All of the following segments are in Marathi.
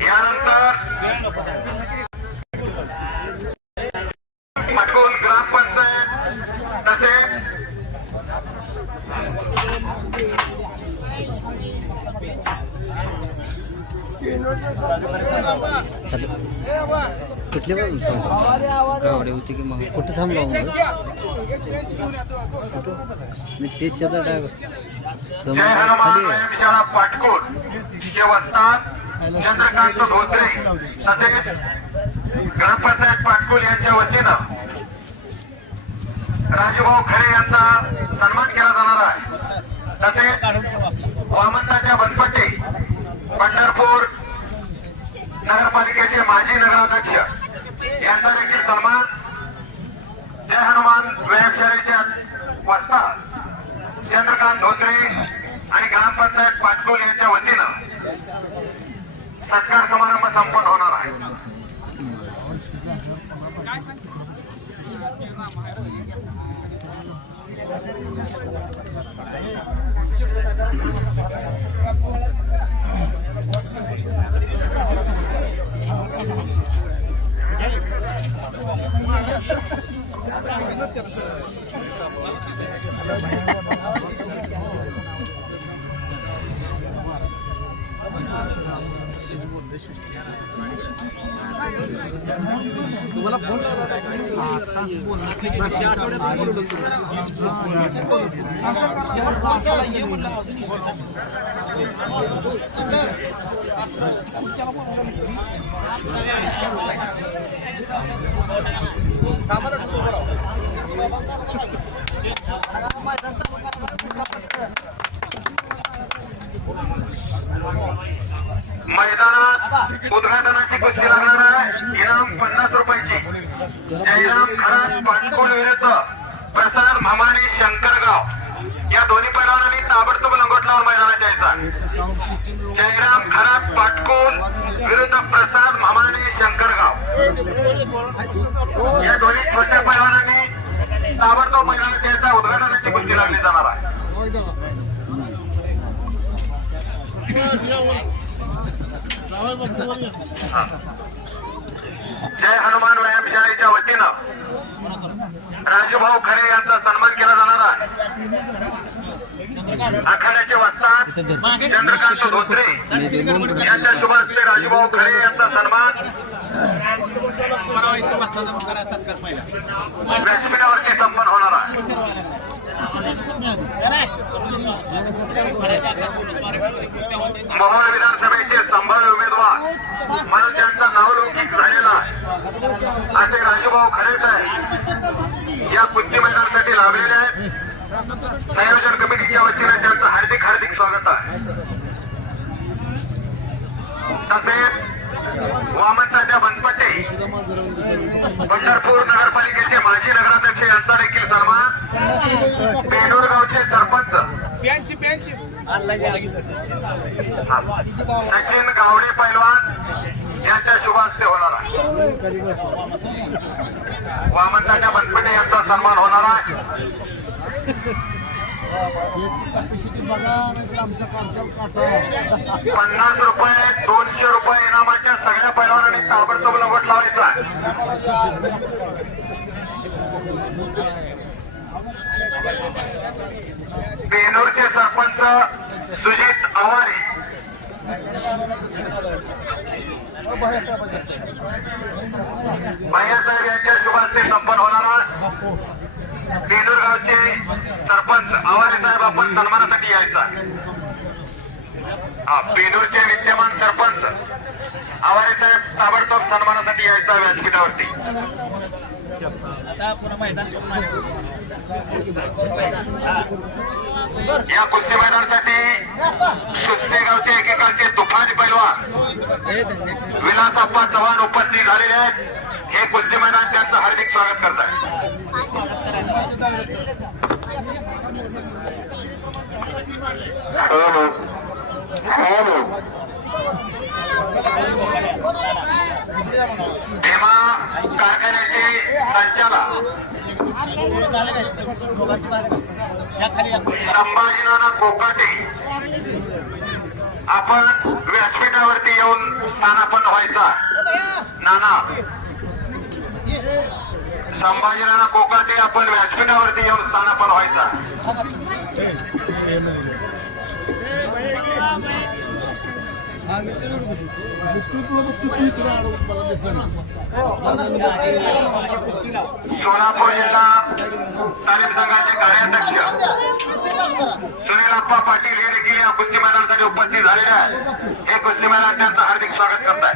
यानंतर पटकोल ग्रामपंचायत तसेच कुठले बाजून गावडे होते की मग कुठं थांबलो मी तेच ड्रायव्हर समोर खाली पाटकोट चे वस्ताद चंद्रकांत धोत्रे तसेच ग्रामपंचायत पाटकुल यांच्या वतीनं राजूभाऊ खरे यांचा सन्मान केला जाणार आहे. तसेच वामंताच्या बनपटे पंढरपूर नगरपालिकेचे माजी नगराध्यक्ष यांचा देखील सन्मान. जय हनुमान व्यायामशाळेच्या वस्ताद चंद्रकांत धोत्रे आणि ग्रामपंचायत पाटकुल यांच्या वतीनं सत्कार समारंभ संपन्न होणार आहे. तुम्हाला फोन मैदानात उद्घाटनाची कुस्ती लागणार आहे. इनाम पन्नास रुपयाची. जयराम खरात पाटकोल विरुद्ध प्रसाद मामाने शंकरगाव. या दोन्ही पैलवानांनी ताबडतोब लंगोट लावून मैदानात यायचा. जयराम खरात पाटकोल विरुद्ध प्रसाद मामाने शंकरगाव. या दोन्ही छोट्या पैलवानांनी ताबडतोब मैदानात यायचा. उद्घाटनाची कुस्ती लागली जाणार आहे. जय हनुमान व्यायामशाळेच्या वतीनं राजूभाऊ खरे यांचा सन्मान केला जाणार आहे. आखाड्याचे वस्ताद चंद्रकांत धोत्रे यांच्या शुभ हस्ते राजूभाऊ खरे यांचा सन्मान. व्यासपीठावरती संपन्न होणार आहे. मोहोळ विधानसभेचे संभाव्य म्हणून त्यांचा नावलौकिक झालेला असे राजूभाऊ खरे साहेब या कुस्ती मैदानासाठी लाभलेले आहेत. संयोजन कमिटीच्या वतीने त्यांचं हार्दिक हार्दिक स्वागत आहे. तसेच वामनतात्या बनपट्टे पंढरपूर नगरपालिकेचे माजी नगराध्यक्ष यांचा देखील सन्मान. बेनूर गावचे सरपंच. सचिन गावडे पैलवान. यांच्या शुभास्ते होणार आहे. वामनतात्या बनपटे यांचा सन्मान होणार आहे. पन्नास रुपये दोनशे रुपये इनामाच्या सगळ्या पैलवानांनी ताबडतोब लवट लावायचा बेनूरचे सरपंच सुजित आवारे भैयासाहेब यांच्या शुभास्ते संपन्न होणार बेनूर गावचे सरपंच आवारे साहेब आपण सन्मानासाठी यायचा. हा बेलूरचे विद्यमान सरपंच आवारे साहेब ताबडतोब सन्मानासाठी यायचा व्यासपीठावरती. या कुस्ती मैदानासाठी सुस्ते गावचे एकेकालचे तुफान पैलवान विलास अप्पा चव्हाण उपस्थित झालेले आहेत. हे कुस्ती मैदान त्यांचं हार्दिक स्वागत करत आहे कारखान्याचे संचालक. संभाजीनाना कोकाटे आपण व्यासपीठावरती येऊन स्थानापन्न व्हायचा. नाना संभाजीनाना कोकाटे आपण व्यासपीठावरती येऊन स्थानापन्न व्हायचा. सोलापूर जिल्हा तालीम संघाचे कार्याध्यक्ष सुनील अप्पा पाटील हे देखील या कुस्ती मैदानासाठी उपस्थित झालेले आहेत. हे कुस्ती मैदान त्यांचं हार्दिक स्वागत करतात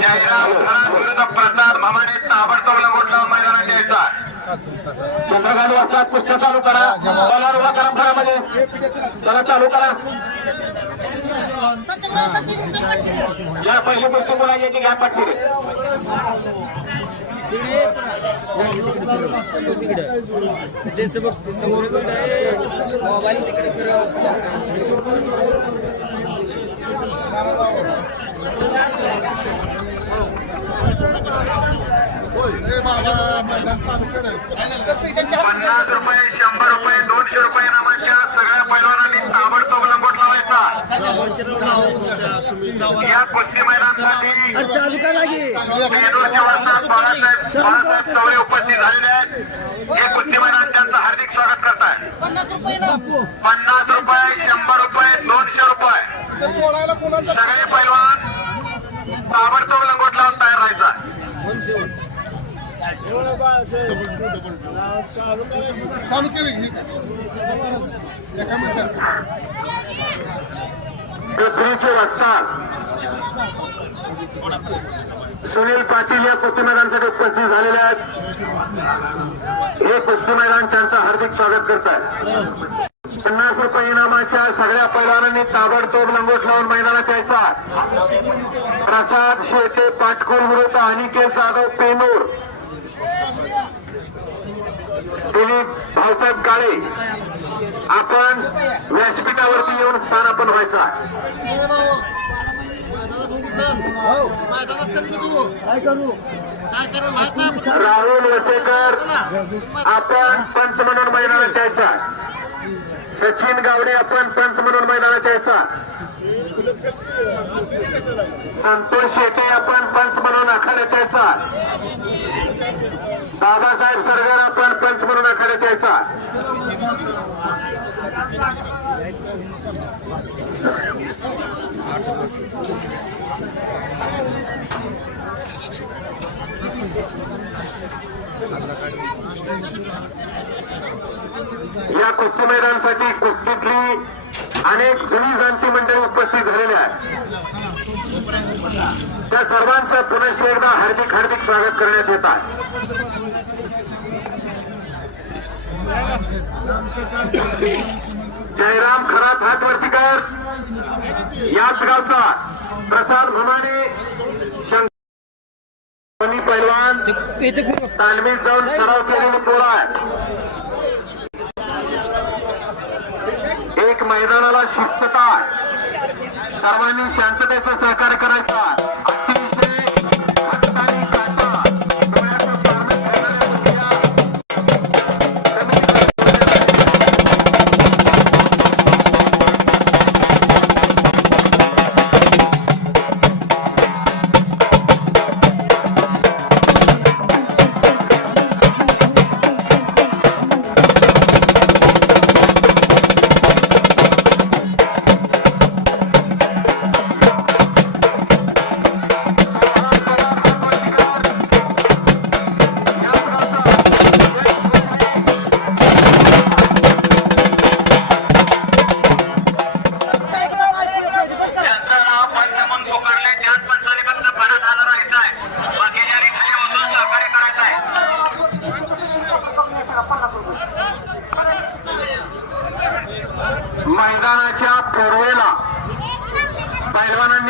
जयराम विरुद्ध प्रसाद मामाने ताबडतोब लगोट लावून मैदानात यायचं. चंद्रकांत वाजता कुस्त्या चालू करा. बॉलर उभा करा फळामध्ये चला चालू करा. या पहिली कुस्ती कोणा याची घ्या पटली मोबाईल तिकडे फिरव पन्नास रुपये शंभर रुपये दोनशे रुपये नावाच्या सगळ्या पैलवानांनी ताबडतोब लंगोट लावायचा या कुस्ती मैदानासाठी बाळासाहेब बाळासाहेब चौरे उपस्थित झालेले आहेत हे कुस्ती मैदान त्यांचं हार्दिक स्वागत करताय पन्नास रुपये शंभर रुपये दोनशे रुपये. सगळे पैलवान ताबडतोब लंगोट लावून तयार राहायचा. चालू केले की? एका पृथ्वीचे वस्ताद सुनील पाटील या कुस्ती मैदानासाठी उपस्थित झालेले आहेत. हे कुस्ती मैदान त्यांचं हार्दिक स्वागत करत आहे पन्नास रुपये इनामाच्या सगळ्या पैलवानांनी ताबडतोब लंगोट लावून मैदानात यायचा. प्रसाद शेटे पाटकोल विरुद्ध अनिकेत जाधव पेनूर. दिलीप भाऊसाहेब काळे. आपण व्यासपीठावरती येऊन स्थानापन व्हायचा राहुल वसेकर आपण पंच म्हणून मैदानात यायचा सचिन गावडे आपण पंच म्हणून मैदानात यायचा संतोष शेटे आपण पंच म्हणून आखाड्यात यायचा बाबासाहेब सरगर आपण पंच म्हणून आखाड्यात यायचा या कुस्ती मैदानासाठी कुस्तीतली अनेक जुनी जाणती मंडळी उपस्थित झालेल्या आहेत. त्या सर्वांचं पुनश्च एकदा हार्दिक हार्दिक स्वागत करण्यात येत आहे. जयराम खरात हात वरती कर. याच गावचा प्रसाद भमाने शंकर पैलवान तालमीत जाऊन सराव केलेली पोरं आहे एक मैदानाला शिस्तता आहे. सर्वांनी शांततेचं सहकार्य करायचा.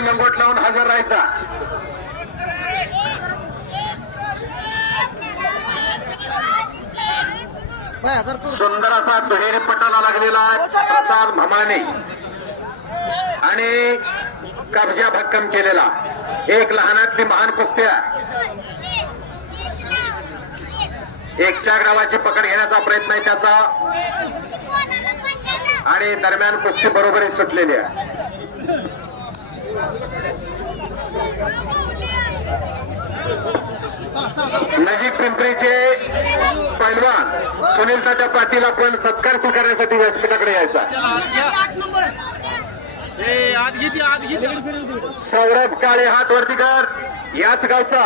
पैलवानांनी लंगोट लावून हजर राहायचा. सुंदर असा दुहेरी पटाला लागलेला आहे. प्रसाद भमाने आणि कब्जा भक्कम केलेला. एक लहानातली महान कुस्त्या एक चार डावाची पकड घेण्याचा प्रयत्न आहे त्याचा. आणि दरम्यान कुस्ती बरोबरी सुटलेली आहे. नजीक पिंपरीचे पैलवान सुनील तात्या पाटील आपण सत्कार स्वीकारण्यासाठी व्यासपीठाकडे यायचा. सौरभ काळे हात वरती कर याच गावचा.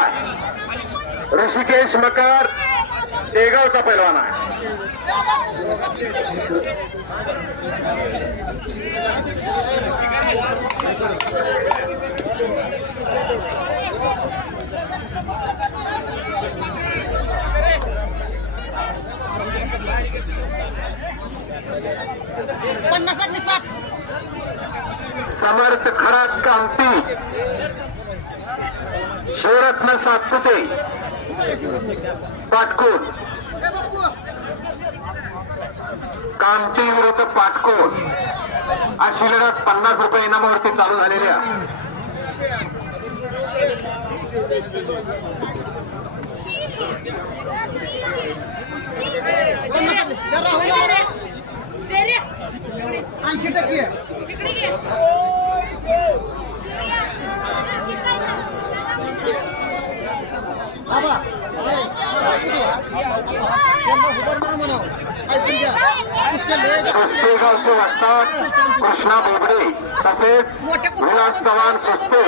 ऋषिकेश मकर देगावचा पैलवान आहे. समर्थ खरात कामती शिवरत्न सातपुते. पाटकोट. कामती विरुद्ध पाटकोट. आज लढत पन्नास रुपये इनामावरती चालू झालेल्या पन्नासातली ऐंशी टक्के कुस्तेगावचे वस्ताद कृष्णा बोबडे तसेच विलास चव्हाण सस्ते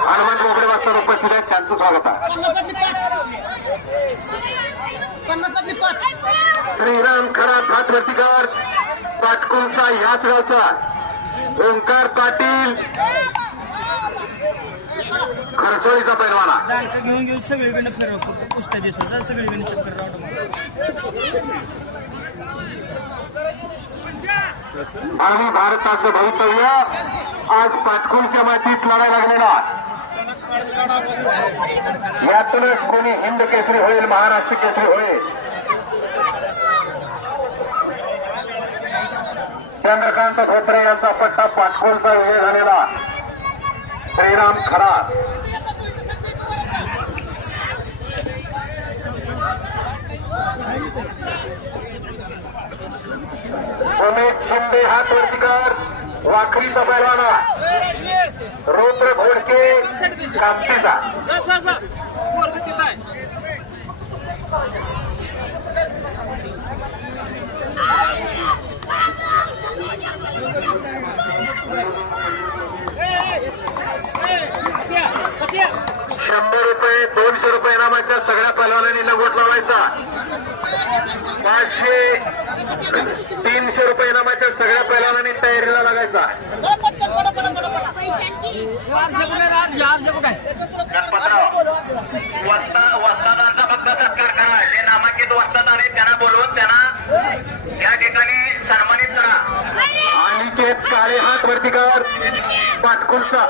हनुमान बोबडे वस्ताद उपस्थित आहेत त्यांचं स्वागत आहे पन्नासातली पाच पन्नासातली पाच श्रीराम खरा हातवर्तीकर पाटकुंचा याच गावचा ओंकार पाटील खरसोळीचा पैलवाना. दांडकं घेऊन फिरव फक्त कुस्त्या दिसत चक्कर आणि भारताचं भवितव्य आज पाटकुंच्या मातीत लढा लागलेला यातूनच कोणी हिंद केसरी होईल महाराष्ट्र केसरी होईल. चंद्रकांत धोत्रे यांचा पट्टा पाटकोलचा विजय झालेला श्रीराम खरा उमेश शिंदे हात वरती कर वाखरीचा पैलवाना रुद्र घोडके कामतीचा शंभर रुपये दोनशे रुपये इनामाच्या सगळ्या पैलवानांनी लगोट लावायचा. पाचशे तीनशे रुपये इनामाच्या सगळ्या पैलवानांनी तयारीला लागायचा. वस्तादांचा फक्त सत्कार करा. जे नामांकित वस्ताद आहेत त्यांना बोलवून त्यांना या ठिकाणी सन्मानित करा. अनिकेत काळे हात वरती कर. पाटकुलचा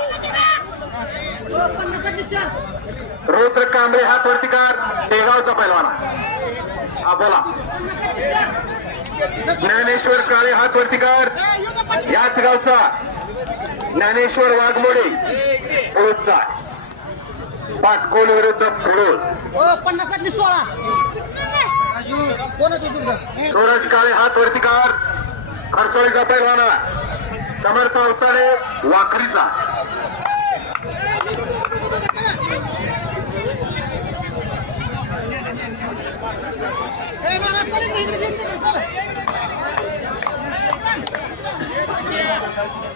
रुद्र कांबळे हात वरती कर. देगावचा पैलवाना. हा बोला. ज्ञानेश्वर काळे हात वरती कर. याच गावचा ज्ञानेश्वर वाघमोडे. पुळूजचा पाटकोल विरुद्ध पन्नासातली सोळा. तुझं सूरज काळे हात वरती कर खरसोळीचा पैलवाना. समर्थ अवताडे वाखरीचा.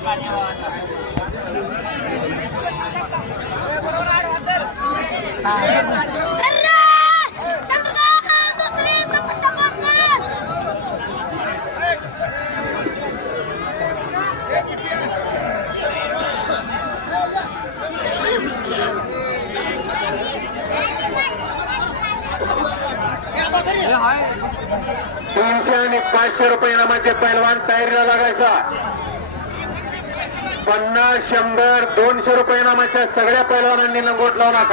धन्यवाद पाचशे रुपये इनामाचे पैलवान तयारीला लागायचा. पन्नास शंभर दोनशे रुपये इनामाच्या सगळ्या पैलवानांनी लंगोट लावला